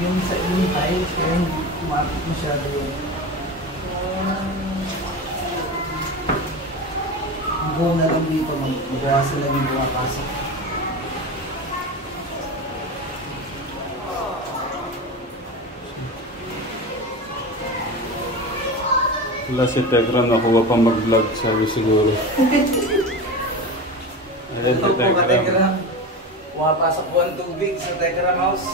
Yung sa yung tiles, kaya hindi kumapit masyado yung go na lang dito, magbawasan lang yung pumapasok. Wala si Tegra, nakuha pa mag-vlog, sabi siguro. Ayan si Tegra. Pumapasok po ang tubig sa Tegra House.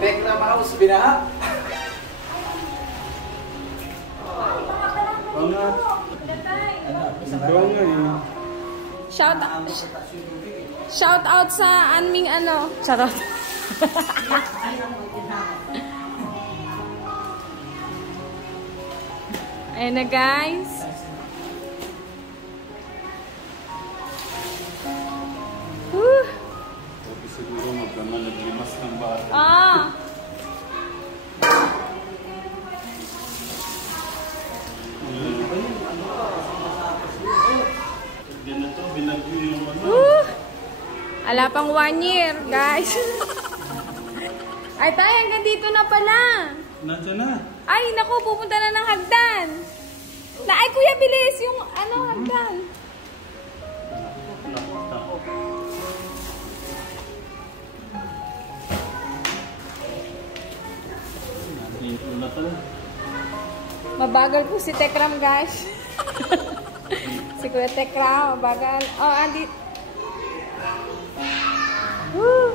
Tegra House, binaha! Oo nga. Ikaw nga eh. Shout out sa aming ano. Charot. Ayan na guys. Woo! Sabi siguro magkama naglimas ng bata. Ah! Ganito, binagyo yung ano. Woo! Ala pang 1 year, guys. Ay, tayo, hanggang dito na pala. Nandiyan na. Ay, naku, pupunta na ng hagdan. Ay, kuya, bilis yung ano, hagdan. Nandito na to. Mabagal po si Tekram, guys. Si Kuya Tekram, mabagal. Oh, andi. Woo!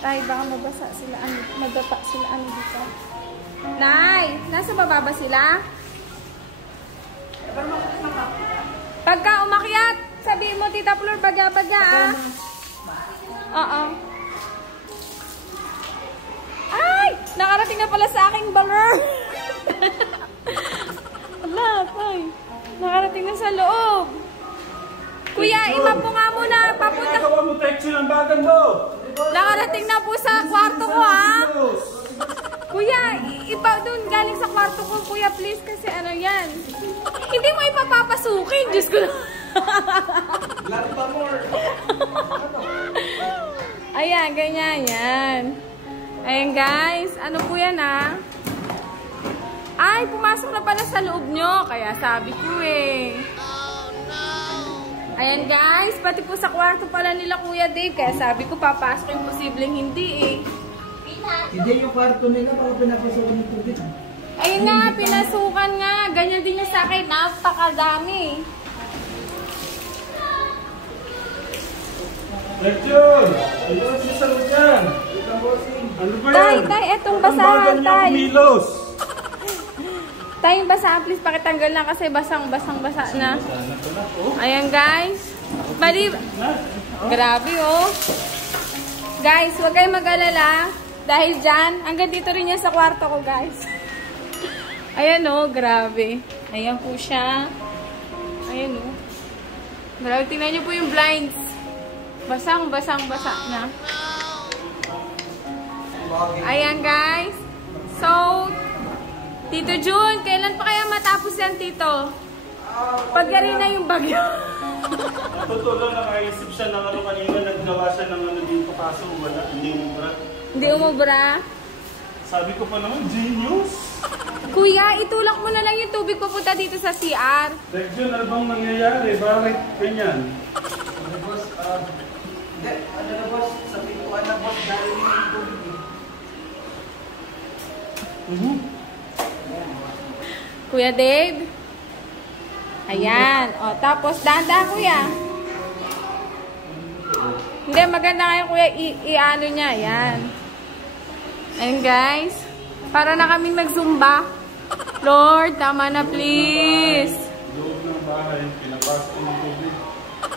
Tay, baka mabasa sila, madata sila, dito. Nay, nasa baba ba sila? Pagka umakyat, sabihin mo, Tita Flor, baga-baga, ah. Oo. Ay! Nakarating na pala sa aking balor. Wala, tay. Nakarating na sa loob. Kuya, imap mo nga muna. Papunta. Ginagawa mo texture ng bagan mo. Nakarating na po sa kwarto ko, ha? Kuya, iba doon galing sa kwarto ko. Kuya, please, kasi ano yan. Hindi mo ipapapasukin. Diyos ko na. Ayan, ganyan yan. Ayan guys, ano po yan ha? Ay, pumasok na pala sa loob nyo. Kaya sabi ko eh. Ayan guys, pati po sa kwarto pala nila Kuya Dave. Kaya sabi ko, papasok yung posibleng hindi eh. Hindi yung kwarto nila, baka pinapasukan yung tubig. Ayun nga, pinasukan nga. Ganyan din yung sa akin, napakadami. Lecture! Ayun siya sa loob yan. Ano ba yan? Tay, etong basahan, tay. Milos. Tay, yung basahan, please pakitanggal na kasi basang-basa na. Ayan guys. Mali. Grabe oh. Guys, huwag kayong mag-alala. Dahil dyan, hanggang dito rin yan sa kwarto ko guys. Ayan oh, grabe. Ayan po siya. Ayan oh. Grabe, tingnan nyo po yung blinds. Basa na. Ayan guys. So, Tito Jun, kailan pa kaya matapos yan, Tito? Pagkari na yung bagyo. Totoo lang, nakaisip siya ng ano kanina, naggawa siya ng ano dito kaso wala, hindi umubra. Hindi umubra? Sabi ko pa naman, genius! Kuya, itulak mo na lang yung tubig papunta dito sa CR. Legion, ano bang nangyayari? Bakit ganyan? Boss, ano na boss, sa pintuan na boss, dahil yung tubig eh. Kuya Dave. Ayan. O, tapos, dahan-dahan, kuya. Hindi, maganda ngayon, kuya. I-ano niya. Ayan. Ayan, guys. Para na kaming nag-zumba. Lord, tama na, please. Loob ng bahay, pinapasok ng tubig.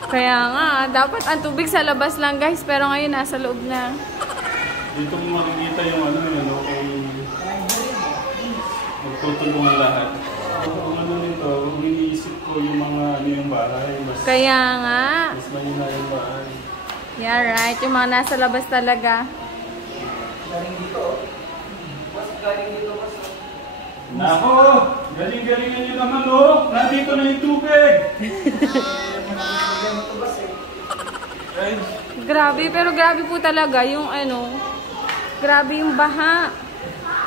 Kaya nga, dapat ang tubig sa labas lang, guys. Pero ngayon, nasa loob na. Dito mo makikita yung ano yun, kung magtutulungan lahat. Kung ano nito, iniisip ko yung mga ano yung bahay. Kaya nga. Mas mahina yung bahay. Yeah, right. Yung mga nasa labas talaga. Galing dito. Boss, galing dito boss. Nako! Galing-galingan nyo naman oh! Nandito na yung tubig! Ay, Grabe, pero grabe po talaga yung ano. Grabe yung baha.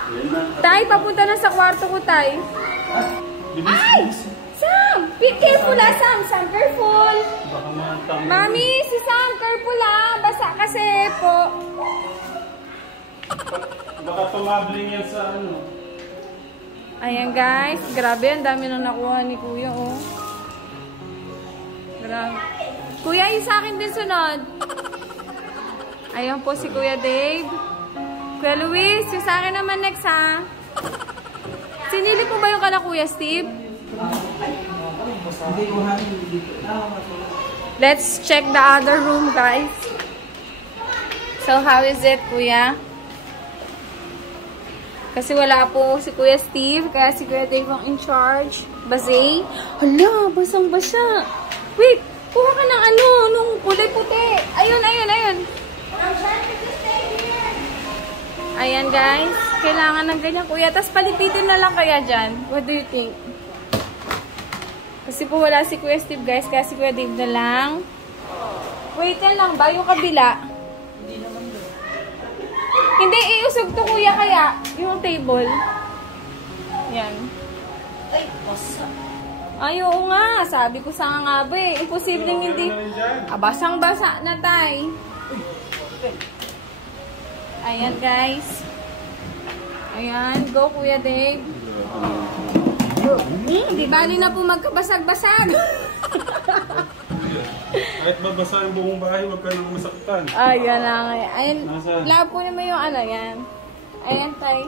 yan na. Tay, papunta na sa kwarto ko, Tay. Bilis, Ay! bilis. Sam! Be careful ah, Sam! Sam, careful! Baka matama. Mami, si Sam, careful ah! Basa kasi po. Baka tumabling yan sa ano. Ayan guys, grabe, ang dami nang nakuha ni Kuya, oh. Grabe. Kuya, yung sa akin din sunod. Ayan po si Kuya Dave. Kuya Luis, yung sa akin naman next ha. Sinili po ba yung kala Kuya Steve? Hindi ko hangin dito. Let's check the other room, guys. So, how is it, Kuya? Kasi wala po si Kuya Steve, kaya si Kuya Dave ang in charge. Bazay. Hala, basang-basa. Wait, kuha ka ng ano, nung kulay puti. Ayun, ayun, ayun. Ayan, guys. Kailangan ng ganyan, Kuya. Tapos palipitin na lang kaya dyan. What do you think? Kasi po wala si Kuya Steve, guys. Kaya si Kuya Dave na lang. Wait, yan lang ba? Yung kabila. Hindi, iusog to, Kuya, kaya. Yung table. Yan. Ay, basa. Ay, oo nga. Sabi ko sa nga ba eh. Imposibleng hindi. Basang-basa na, Tay. Ayan, guys. Ayan. Go, Kuya Dave. Di bali na po magkabasag-basag. Kahit mabasa yung buong bahay, huwag ka nang masaktan. Ayan na nga. Ayan. Nasaan? Labo po naman yung ano, yan. Ayan, Tay.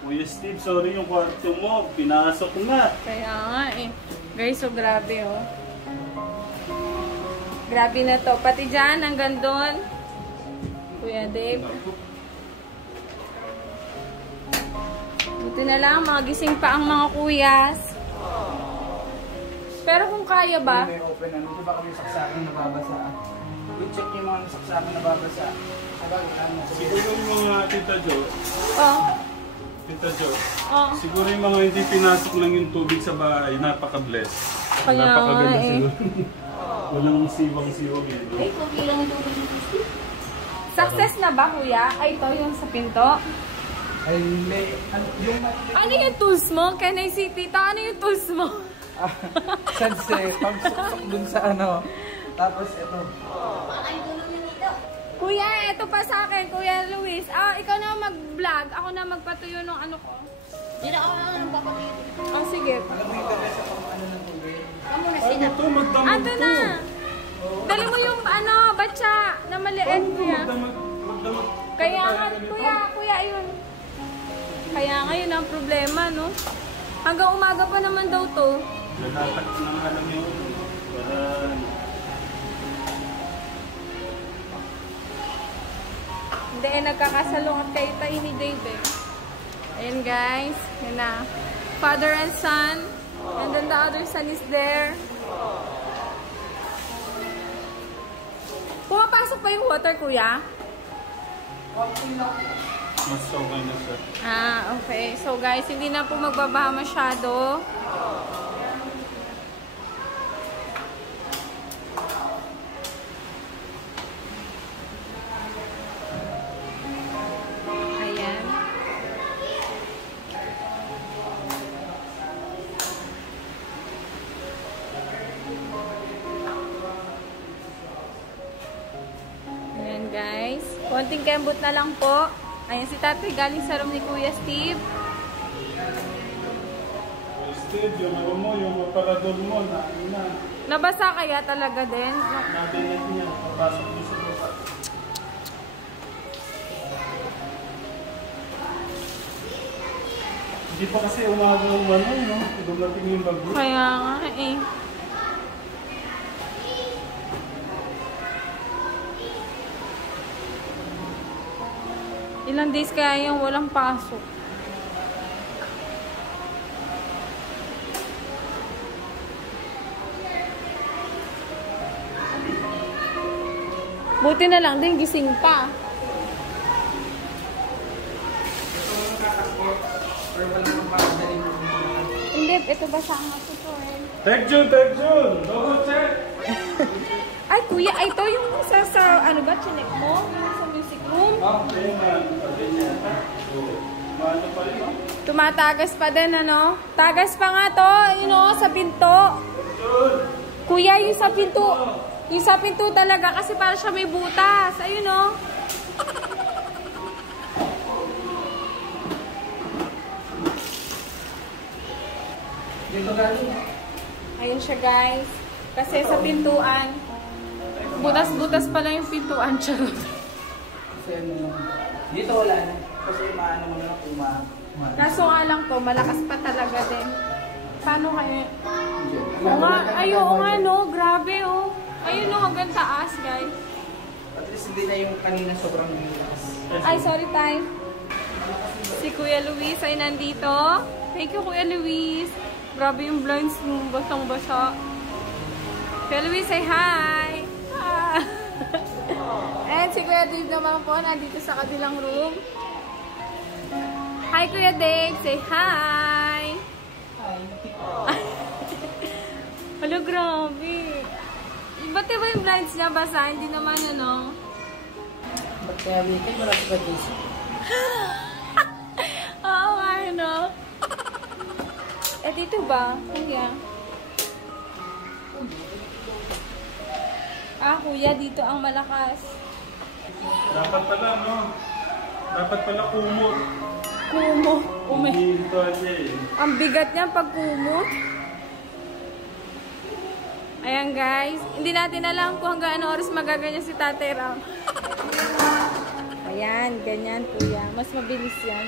Kuya Steve, sorry yung kwarto mo. Pinasok na. Kaya nga eh. Guys, so grabe oh. Grabe na to. Pati dyan, hanggang doon. Kuya Dave. Buti na lang, magising pa ang mga kuyas. Pero kung kaya ba? May open ano, di ba kami saksakan nababasa? I-check yung mga saksakan nababasa. Sabagay, ano, Siguro yung mga Tita Jo, Oh. Tita Jo, Oh. siguro yung mga hindi pinasok lang yung tubig sa bahay, napaka-bless. Kaya Napakaganda nga eh. siguro. Walang siwang-siwang yun. No? Ay, kung ilang ito. Success na ba, kuya? Ay, ito yung sa pinto. ay, may, yung Ano yung tools mo? Can I see, tita? Ano yung tools mo? sense, pag-suksok dun sa ano. Tapos ito. Kuya, ito pa sa akin, Kuya Luis. Ah, ikaw na mag-vlog. Ako na magpatuyo ng ano ko. Hindi na ako nang papatuyo. Oh, sige. Alam mo yung dala sa ano ng tubig? Amo na Ano sila. to? Magdamag Ato to. na. Dali mo yung ano, batsa na maliit, kuya. Magdamag. Kaya nga, kuya, ayun. Kaya nga yun ang problema, no? Hanggang umaga pa naman daw to. Nalatak ko nang alam yun. Para... Hindi, nagkakasalungat kayo tayo ni Dave eh. Ayan guys, yun na. Father and son. And then the other son is there. Pumapasok pa yung water, kuya? Mas okay na sir. Ah, okay. So guys, hindi na po magbabaha masyado. Ayan. Ayan guys. Konting kembot na lang po. Ayan si tatay galing sa room ni Kuya Steve. Steve, yung ano mo, yung aparador mo, na. Nabasa kaya talaga din? Nabinet niya, papasok niya sa baba. Hindi pa kasi umaga ng ano, no? Dumating yung bagyo. Kaya nga eh. Ilang days kaya yung walang pasok? Buti na lang din, gising pa. Pero wala nang makadali mo. Hindi, ito ba sa ang masusurin? Tag Jun! Double check! Ay, kuya, ay, ito yung sa ano ba, chinek mo? Yung sa music room? Okay, ganyan. So, maano pa rin, no? Tumatagas pa din, ano? Tagas pa nga to, sa pinto. Kuya, yung sa pinto. Yung sa pinto talaga kasi para siya may butas. Ayun, no? Dito galing. Ayun siya, guys. Kasi sa pintuan, butas-butas pa lang yung pintuan. Charot. Kasi dito wala na. Kasi maano mo na kumahan. Kaso nga lang to, malakas pa talaga din. Paano kaya? Oo nga, oo nga, no? Grabe, oh. Ayun, no, hanggang taas, guys. At least hindi na yung kanina sobrang bilas. Ay, sorry, tay. Si Kuya Luis ay nandito. Thank you, Kuya Luis. Grabe yung blinds mo, basang-basa. Kuya Luis, say hi! Ah. And si Kuya Dave naman po, nandito sa kabilang room. Hi, Kuya Dave! Say hi! Hala, grabe. Ba't diba yung blinds niya basa? Hindi naman, ano? Ba't kaya weekend wala si Badisa? Oo nga, ano? Eh, dito ba? Kuya? Ah, kuya, dito ang malakas. Dapat pala, no? Dapat pala kumot. Kumot. Hindi ito eh. Ang bigat niya pag kumot. Ayan, guys. Hindi natin alam kung hanggang ano oras magaganyan si Tatay Ram. Ayan, ganyan, kuya. Mas mabilis yan.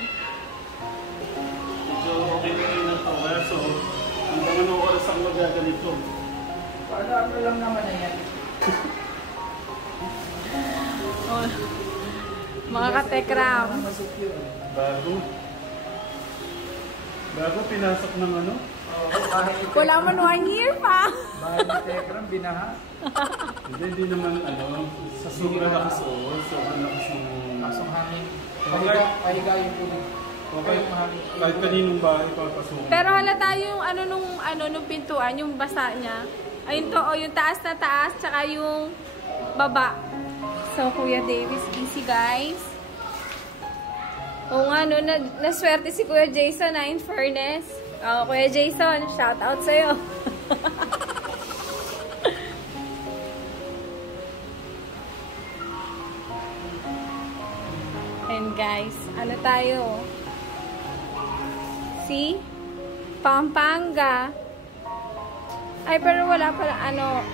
So, okay na yun ang tawa. So, hanggang anong oras ang magaganito? Ano lang naman na yan. Oh. Mga katekram. Bago pinasok ng ano? Wala man 1 year pa. Bahay ni Tekram, binaha. Hindi naman ano, sa sobrang lakas o, sobrang lakas ng... Pasong hangin. Okay. Pahiga yung tubig. Okay, kahit kaninong bahay papasukin. Pero halata yung nung pintuan, yung basa niya. Ayun to, yung taas na taas, tsaka yung baba. So, Kuya Davis, easy guys. Oo nga, no, naswerte si Kuya Jason na in fairness. Oh, Kuya Jason, shout out sa'yo. And guys, ano tayo? See? Pampanga. Ay, pero wala pala,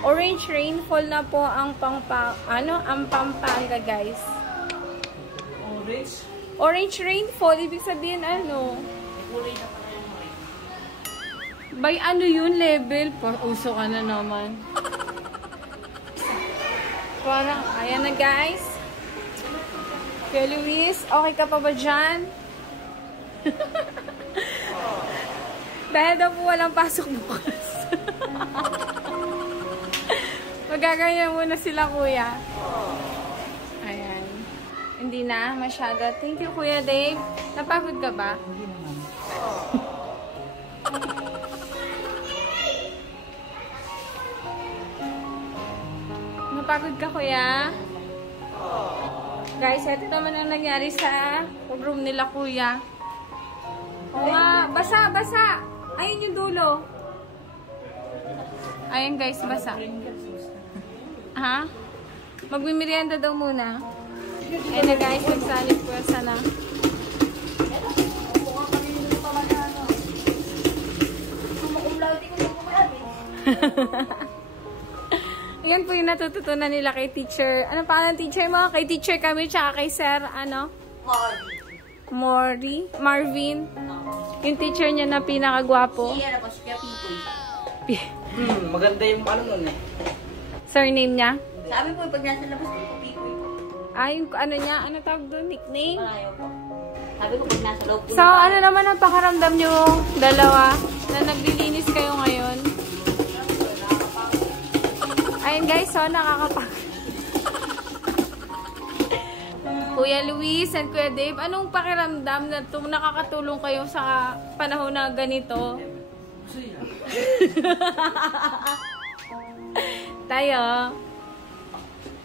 orange rainfall na po ang Pampanga, guys. Orange? Orange rainfall, ibig sabihin, by yun, level? Uso ka na naman. Parang, ayan na, guys. Kuya Luis, okay ka pa ba dyan? Dahil daw po walang pasok bukas. Magaganyan muna sila, kuya. Ayan. Hindi na masyado. Thank you, Kuya Dave. Napagod ka ba? Hindi naman. Napagod ka, kuya? Guys, ito naman ang nangyari sa room nila, kuya. Oo nga, basa, basa! Ayun yung dulo. Ayun, guys, basa. Ha? Magmimerienda daw muna. Ayun na, guys, nagsanip po sana. Yan po yung natututunan nila kay teacher. Ano pa ang teacher mo? Kay teacher kami, tsaka kay sir, Marvin. Yung teacher niya na pinakagwapo. Maganda yung nun eh. Surname niya? Sabi po, pag nasa labas ko, pipoy po. Yung niya? Ano tawag doon? Nickname? Ayaw po. Sabi ko, pag nasa loob po. So, ano naman ang pakaramdam nyo dalawa na naglilinis kayo ngayon? Ayun guys, so nakakapag... Kuya Luis and Kuya Dave, anong pakiramdam na nakakatulong kayo sa panahon na ganito? Tayo.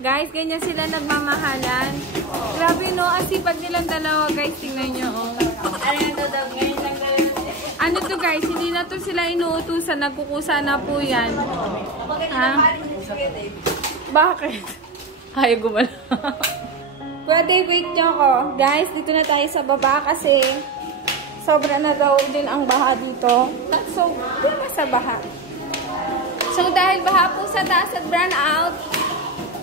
Guys, ganyan sila nagmamahalan. Grabe no, ang sipag nilang dalawa guys. Tingnan nyo oh. Ano yung daw? Ngayon lang gawin. Ano to guys, hindi na to sila inuutusan. Nagkukusa na po yan. Ha? Bakit? Ayaw gumala. Pwede wait nyo ko. Guys, dito na tayo sa baba kasi sobra na daw din ang baha dito. So, din na sa baha. So, dahil baha po sa taas at brown out,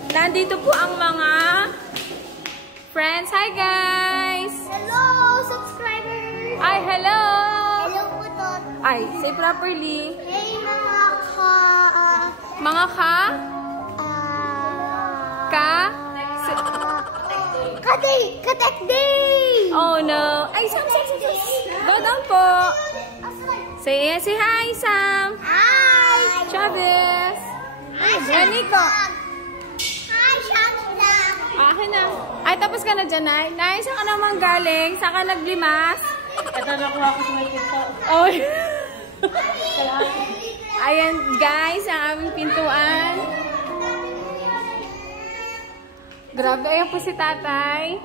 nandito po ang mga friends. Hi guys! Hello, subscribers! Ay, hello! Hello po, Tot. Ay, say properly. Hey, mga ka... Mga ka? Ka? Katek day! Oh no. Ay, Sam. Go down po. Say hi, Sam. Hi! Chavez. Hi, Nico. Hi, Shanta! Akin na. Ay, tapos ka na dyan, Nay. Nay, saan ka naman galing? Saan ka naglimas? Ito nakuha ko sa may pinto. Oh. Ayan, guys, ang aming pintuan. Grabe, ayan po si tatay.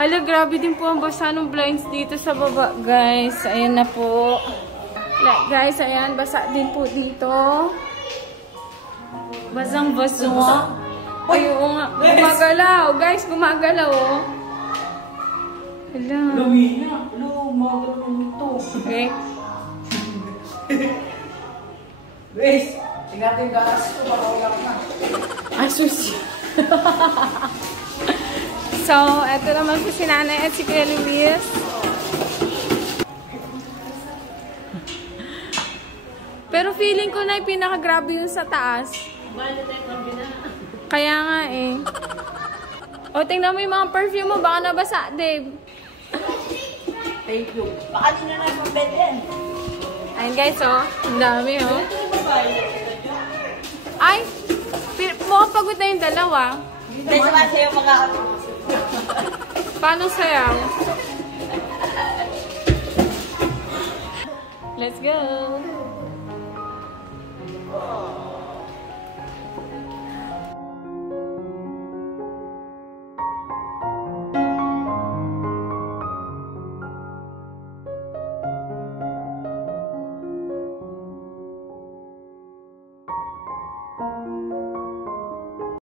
Hala, grabe din po ang basa ng blinds dito sa baba, guys. Ayan na po. Guys, ayan, basa din po dito. Basang-baso. Ay, oo nga. Gumagalaw. Guys, gumagalaw, oh. Hala. Lumina. Hello, mga ito. Okay. Grace, tingnan yung gas ko. Makaulang na. Asus. So, eto naman po si Nanay at si Kuya Luis. Pero feeling ko na yung pinaka-grabe yung sa taas. Kaya nga eh. O, tingnan mo yung mga perfume mo. Baka nabasa, Dave. Thank you. Baka di na lang pambed yan. Ayun guys, oh. Ang dami, oh. Ay! Mukhang pagod na yung dalawa. Dahil sa mga sa'yo mga... Paano sayaw? Let's go!